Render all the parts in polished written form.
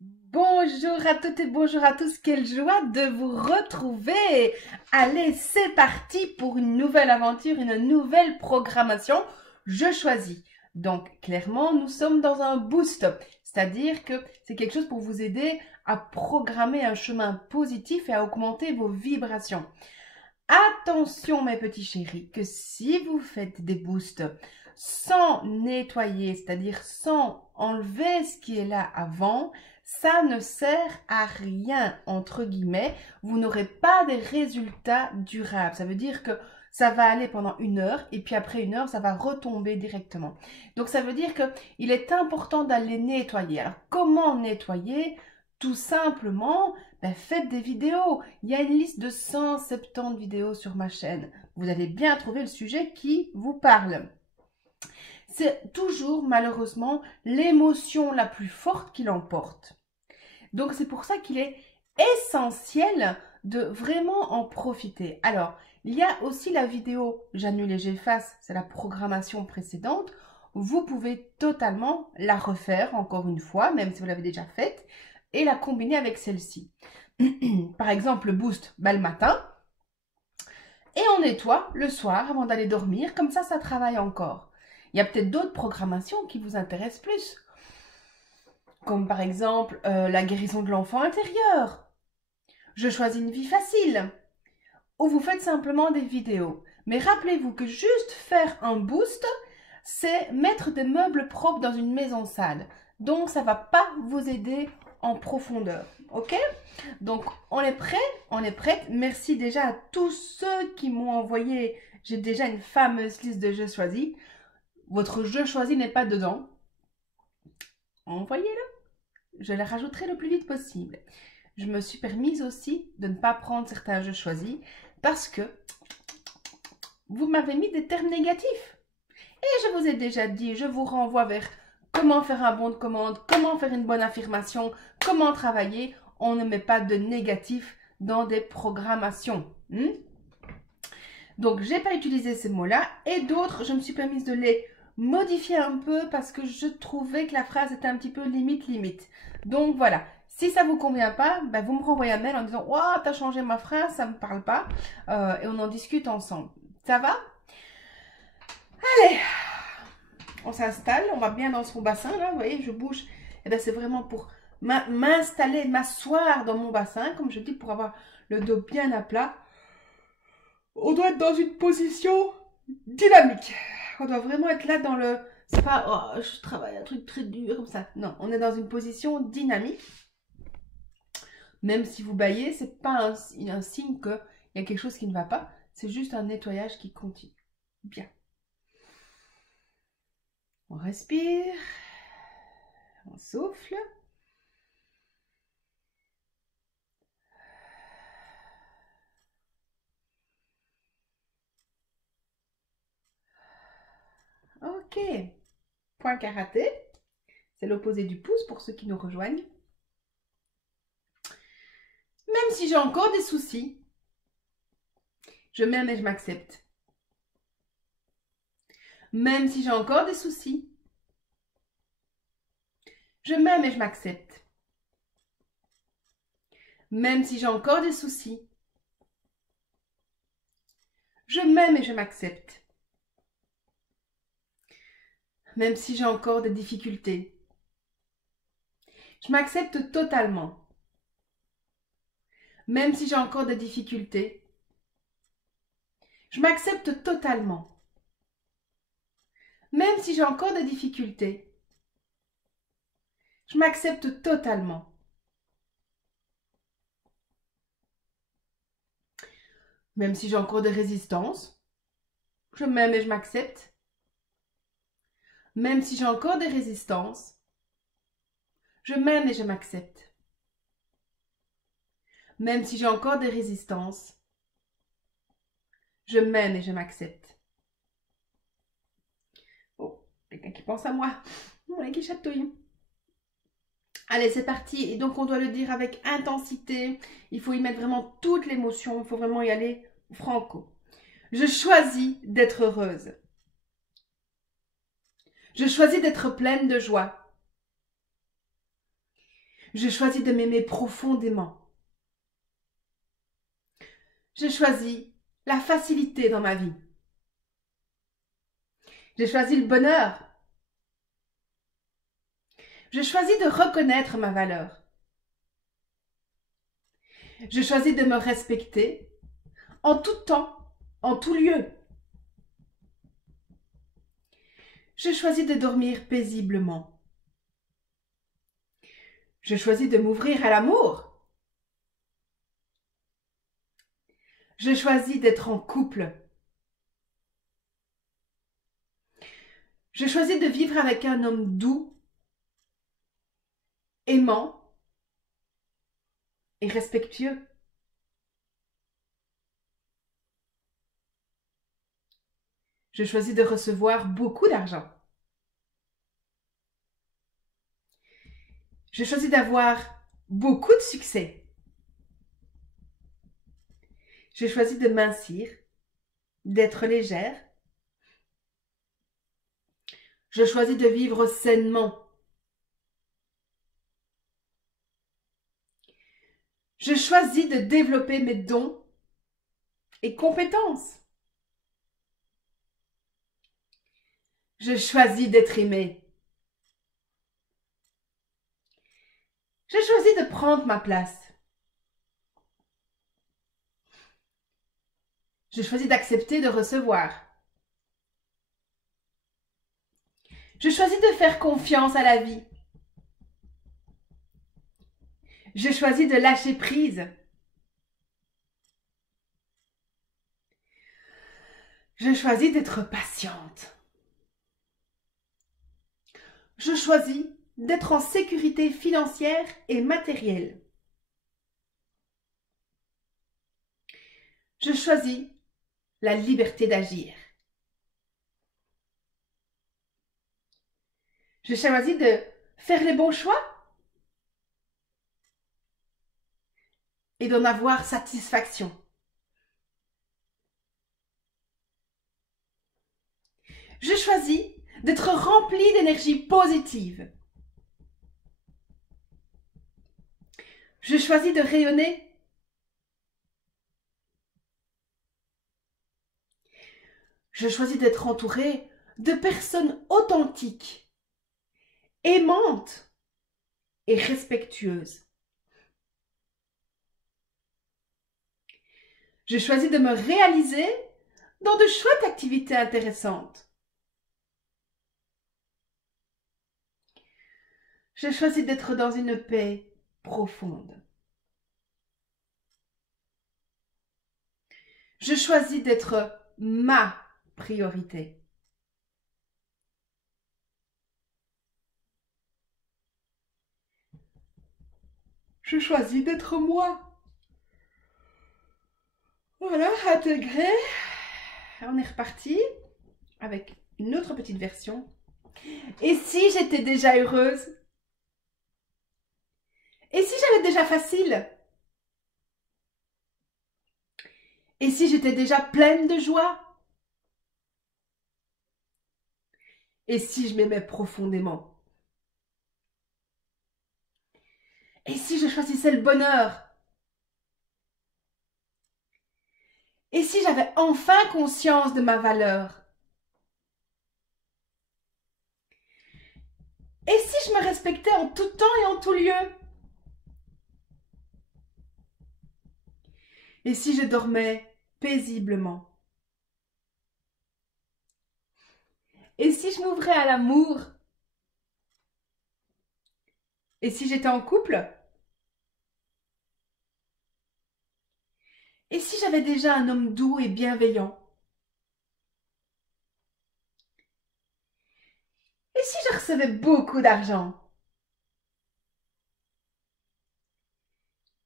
Bonjour à toutes et bonjour à tous, quelle joie de vous retrouver. Allez, c'est parti pour une nouvelle aventure, une nouvelle programmation. Je choisis. Donc, clairement, nous sommes dans un boost, c'est-à-dire que c'est quelque chose pour vous aider à programmer un chemin positif et à augmenter vos vibrations. Attention, mes petits chéris, que si vous faites des boosts sans nettoyer, c'est-à-dire sans enlever ce qui est là avant, ça ne sert à rien, entre guillemets. Vous n'aurez pas des résultats durables. Ça veut dire que ça va aller pendant 1 heure et puis après 1 heure, ça va retomber directement. Donc, ça veut dire qu'il est important d'aller nettoyer. Alors, comment nettoyer? Tout simplement, faites des vidéos. Il y a une liste de 170 vidéos sur ma chaîne. Vous allez bien trouver le sujet qui vous parle. C'est toujours malheureusement l'émotion la plus forte qui l'emporte. Donc c'est pour ça qu'il est essentiel de vraiment en profiter. Alors, il y a aussi la vidéo J'annule et j'efface, c'est la programmation précédente. Vous pouvez totalement la refaire encore une fois, même si vous l'avez déjà faite, et la combiner avec celle-ci. Par exemple, le boost le matin, et on nettoie le soir avant d'aller dormir, comme ça travaille encore. Il y a peut-être d'autres programmations qui vous intéressent plus, comme par exemple la guérison de l'enfant intérieur. Je choisis une vie facile. Ou vous faites simplement des vidéos. Mais rappelez-vous que juste faire un boost, c'est mettre des meubles propres dans une maison sale. Donc, ça ne va pas vous aider en profondeur. Ok? Donc, on est prêt? On est prête? Merci déjà à tous ceux qui m'ont envoyé. J'ai déjà une fameuse liste de jeux choisis. Votre jeu choisi n'est pas dedans. Envoyez-le. Je le rajouterai le plus vite possible. Je me suis permise aussi de ne pas prendre certains jeux choisis parce que vous m'avez mis des termes négatifs. Et je vous ai déjà dit, je vous renvoie vers comment faire un bon de commande, comment faire une bonne affirmation, comment travailler. On ne met pas de négatif dans des programmations. Donc, je n'ai pas utilisé ces mots-là. Et d'autres, je me suis permise de les modifier un peu parce que je trouvais que la phrase était un petit peu limite. Donc, voilà. Si ça ne vous convient pas, vous me renvoyez un mail en disant « Oh, t'as changé ma phrase, ça ne me parle pas. Et on en discute ensemble. Ça va? Allez, on s'installe, on va bien dans son bassin, là, vous voyez, je bouge. Et bien, c'est vraiment pour m'installer, m'asseoir dans mon bassin, comme je dis, pour avoir le dos bien à plat. On doit être dans une position dynamique. On doit vraiment être là dans le... C'est pas, oh, je travaille un truc très dur, comme ça. Non, on est dans une position dynamique. Même si vous baillez, c'est pas un signe qu'il y a quelque chose qui ne va pas. C'est juste un nettoyage qui continue. Bien. On respire. On souffle. Ok. Point karaté. C'est l'opposé du pouce pour ceux qui nous rejoignent. Même si j'ai encore des soucis, je m'aime et je m'accepte. Même si j'ai encore des soucis, je m'aime et je m'accepte. Même si j'ai encore des soucis, je m'aime et je m'accepte. Même si j'ai encore des difficultés, je m'accepte totalement. Même si j'ai encore des difficultés, je m'accepte totalement. Même si j'ai encore des difficultés, je m'accepte totalement. Même si j'ai encore des résistances, je m'aime et je m'accepte. Même si j'ai encore des résistances, je m'aime et je m'accepte. Même si j'ai encore des résistances, je m'aime et je m'accepte. Oh, quelqu'un qui pense à moi. Mon qui chatouille. Allez, c'est parti. Et donc, on doit le dire avec intensité. Il faut y mettre vraiment toute l'émotion. Il faut vraiment y aller franco. Je choisis d'être heureuse. Je choisis d'être pleine de joie. Je choisis de m'aimer profondément. Je choisis la facilité dans ma vie. Je choisis le bonheur. Je choisis de reconnaître ma valeur. Je choisis de me respecter en tout temps, en tout lieu. Je choisis de dormir paisiblement. Je choisis de m'ouvrir à l'amour. Je choisis d'être en couple. Je choisis de vivre avec un homme doux, aimant et respectueux. Je choisis de recevoir beaucoup d'argent. Je choisis d'avoir beaucoup de succès. Je choisis de mincir, d'être légère. Je choisis de vivre sainement. Je choisis de développer mes dons et compétences. Je choisis d'être aimé. Je choisis de prendre ma place. Je choisis d'accepter de recevoir. Je choisis de faire confiance à la vie. Je choisis de lâcher prise. Je choisis d'être patiente. Je choisis d'être en sécurité financière et matérielle. Je choisis la liberté d'agir. Je choisis de faire les bons choix et d'en avoir satisfaction. Je choisis d'être rempli d'énergie positive. Je choisis de rayonner. Je choisis d'être entouré de personnes authentiques, aimantes et respectueuses. Je choisis de me réaliser dans de chouettes activités intéressantes. Je choisis d'être dans une paix profonde. Je choisis d'être ma priorité. Je choisis d'être moi. Voilà, intégré. On est reparti avec une autre petite version. Et si j'étais déjà heureuse? Et si j'avais déjà facile? Et si j'étais déjà pleine de joie? Et si je m'aimais profondément? Et si je choisissais le bonheur? Et si j'avais enfin conscience de ma valeur? Et si je me respectais en tout temps et en tout lieu? Et si je dormais paisiblement? Et si je m'ouvrais à l'amour? Et si j'étais en couple? Et si j'avais déjà un homme doux et bienveillant? Et si je recevais beaucoup d'argent?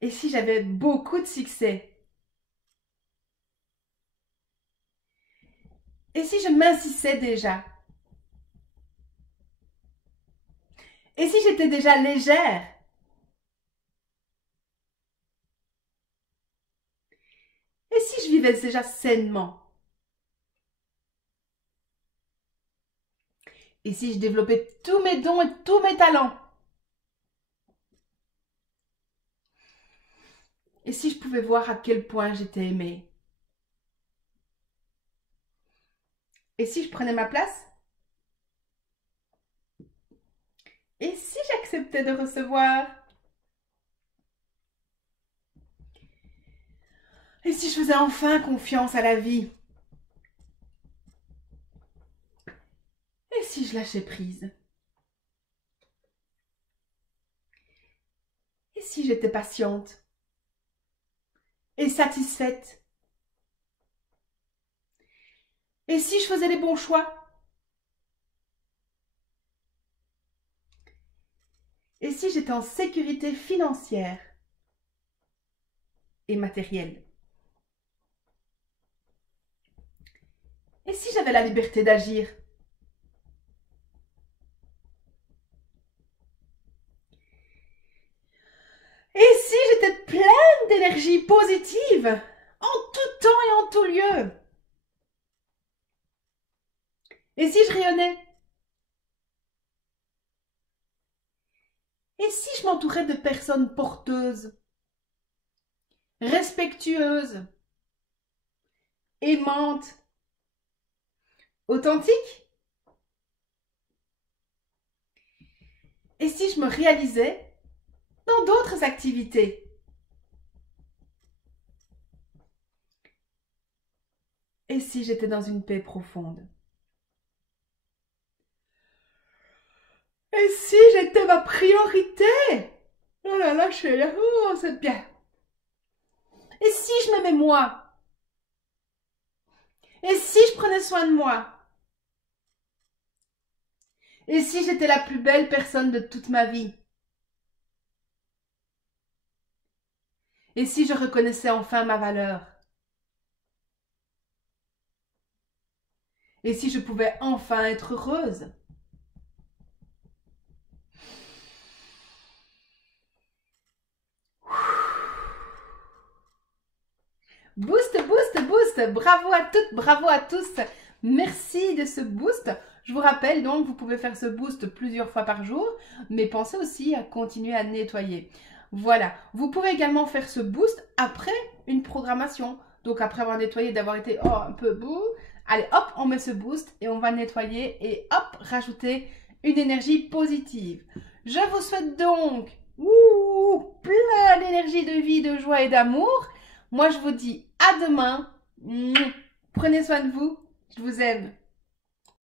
Et si j'avais beaucoup de succès? Et si je mincissais déjà? Et si j'étais déjà légère? Et si je vivais déjà sainement? Et si je développais tous mes dons et tous mes talents? Et si je pouvais voir à quel point j'étais aimée? Et si je prenais ma place? Et si j'acceptais de recevoir? Et si je faisais enfin confiance à la vie? Et si je lâchais prise? Et si j'étais patiente et satisfaite? Et si je faisais les bons choix? Et si j'étais en sécurité financière et matérielle? Et si j'avais la liberté d'agir? Et si j'étais pleine d'énergie positive en tout temps et en tout lieu? Et si je rayonnais? Et si je m'entourais de personnes porteuses, respectueuses, aimantes, authentiques? Et si je me réalisais dans d'autres activités? Et si j'étais dans une paix profonde? Et si j'étais ma priorité? Oh là là, chérie, oh, c'est bien. Et si je m'aimais moi? Et si je prenais soin de moi? Et si j'étais la plus belle personne de toute ma vie? Et si je reconnaissais enfin ma valeur? Et si je pouvais enfin être heureuse? Boost, boost, boost. Bravo à toutes, bravo à tous. Merci de ce boost. Je vous rappelle donc, vous pouvez faire ce boost plusieurs fois par jour, mais pensez aussi à continuer à nettoyer. Voilà. Vous pouvez également faire ce boost après une programmation. Donc après avoir nettoyé, d'avoir été un peu bouh. Allez, hop, on met ce boost et on va nettoyer et hop, rajouter une énergie positive. Je vous souhaite donc plein d'énergie, de vie, de joie et d'amour. Moi, je vous dis à demain. Prenez soin de vous. Je vous aime.